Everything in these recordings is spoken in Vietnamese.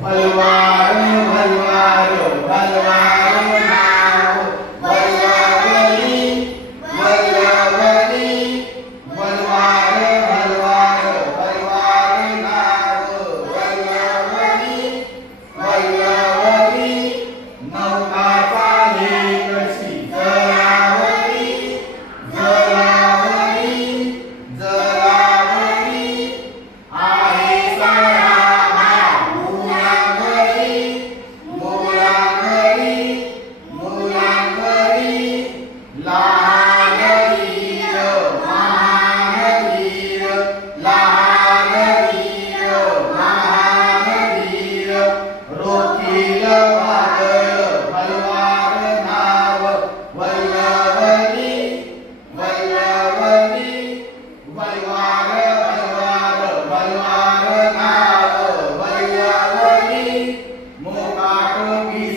Balwa, Balwa, Balwa.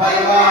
vai lá